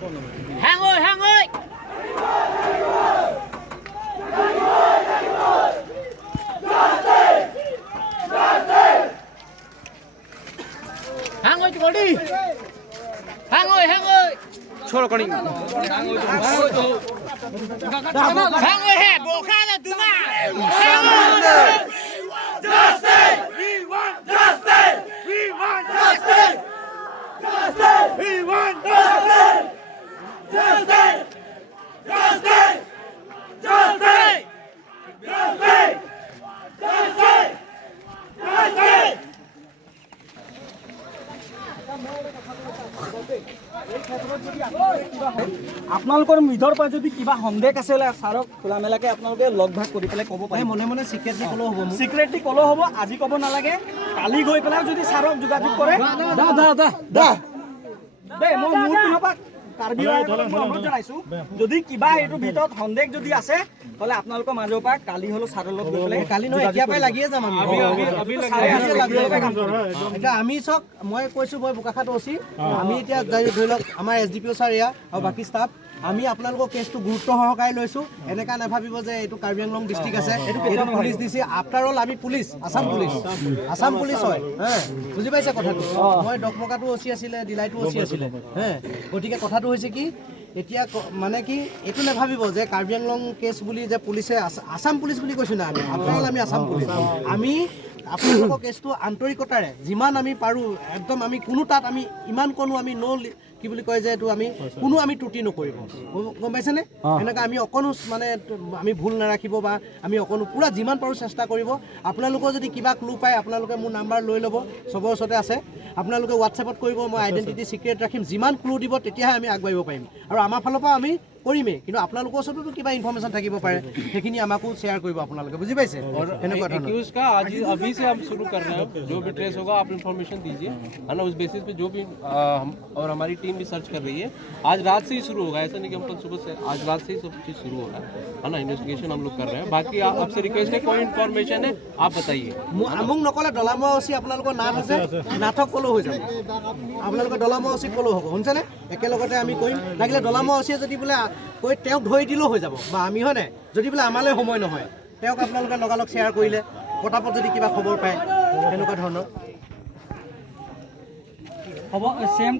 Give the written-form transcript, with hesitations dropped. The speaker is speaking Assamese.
Hang ơi, Hang ơi. Hang ơi, chúng đi. Hang ơi. छोड़ो कड़ी Hang ơi, hè, bộ khá là thứ mà. Hang ơi. Justice! We want justice! We want justice! Justice! We want justice! Justice! Justice! Justice! Justice! Justice! Justice! আপোনালোকৰ মিধৰ পৰা যদি কিবা সন্দেহ আছে ছাৰক খোলা মেলাকে আপোনালোকে লগ ভাগ কৰি পেলাই ক'ব পাৰে মনে মনে চিক্ৰেটলি ক'লেও হ'ব চিক্ৰেটলি ক'লেও হ'ব আজি ক'ব নালাগে কালি গৈ পেলাই যদি ছাৰক যোগাযোগ কৰে দেই মই মোৰ পিনৰ পৰা কাৰ্বি অনুৰোধ জনাইছোঁ যদি কিবা এইটোৰ ভিতৰত সন্দেহ যদি আছে তাহলে আপোনালোকৰ মাজৰ পৰা কালি হলো ছাৰৰ লগত গৈ পেলাই কালি নহয় এতিয়া পাই লাগিয়ে যাম আমি চক মই কৈছোঁ মই বোকাখাট ওচি আমি এতিয়া ধৰি লওক আমাৰ SDPO ছাৰ এয়া আৰু বাকী ষ্টাফ আমি আপোনালোকৰ কেছটো গুৰুত্ব সহকাৰে লৈছোঁ এনেকা নাভাবিব যে এইটো কাৰ্বি আংলং ডিষ্ট্ৰিক্ট আছে এইটো পুলিচ দিছে আফটাৰ অল আমি পুলিচ আসাম পুলিচ হয় বুজি পাইছে কথাটো মই ডকমকাটো ওচি আছিলে দিলাইটো ওচি আছিলে গতিকে কথাটো হৈছে কি এতিয়া মানে কি এইটো নাভাবিব যে কাৰ্বি আংলং কেছ বুলি যে পুলিচে আসাম পুলিচ বুলি কৈছোঁ না আমি আফটাৰ অল আমি আসাম পুলিচ আমি আপোনালোকৰ কেছটো আন্তৰিকতাৰে যিমান আমি পাৰোঁ একদম আমি কোনো তাত আমি ইমান কোনো আমি কি বুলি কয় যে এইটো আমি কোনো আমি ত্ৰুটি নকৰিব গম পাইছেনে এনেকৈ আমি অকণো মানে আমি ভুল নাৰাখিব বা আমি অকণো পূৰা যিমান পাৰোঁ চেষ্টা কৰিব আপোনালোকৰ যদি কিবা ক্লু পায় আপোনালোকে মোৰ নাম্বাৰ লৈ ল'ব চবৰ ওচৰতে আছে আপোনালোকে হোৱাটছএপত কৰিব মই আইডেণ্টিটি চিক্ৰেট ৰাখিম যিমান ক্লু দিব তেতিয়াহে আমি আগবাঢ়িব পাৰিম আৰু আমাৰ ফালৰ পৰা আমি কৰিমেই কিন্তু আপোনালোকৰ ওচৰতো কিবা ইনফৰমেশ্যন থাকিব পাৰে সেইখিনি আমাকো শ্বেয়াৰ কৰিব আপোনালোকে বুজি পাইছে এনেকুৱা एक्यूज का आज अभी से हम शुरू कर रहे हैं जो भी ट्रेस होगा आप इन्फॉर्मेशन दीजिए है ना उस बेसिस पे जो भी और हमारी टीम भी सर्च कर रही है आज रात से ही शुरू होगा ऐसा नहीं कि हम कल सुबह से आज रात से ही सब चीज़ शुरू हो रहा है ना इन्वेस्टिगेशन हम लोग कर रहे हैं बाकी आपसे रिक्वेस्ट है कोई इन्फॉर्मेशन है आप बताइए মোক নকলে ডলামৰা ওচি আপোনালোকৰ নাম আছে নাটক ক'লেও হৈ যাব আপোনালোকে ডলামৰা ওচিত ক'লেও হ'ব শুনিছেনে একেলগতে আমি কৰিম লাগিলে ডলামৰা ওচিয়ে যদি বোলে কৈ তেওঁক ধৰি দিলেও হৈ যাব বা আমি হয়নে যদি বোলে আমালৈ সময় নহয় তেওঁক আপোনালোকে লগালগ শ্বেয়াৰ কৰিলে পটাপট যদি কিবা খবৰ পায় তেনেকুৱা ধৰণৰ হ'ব চেম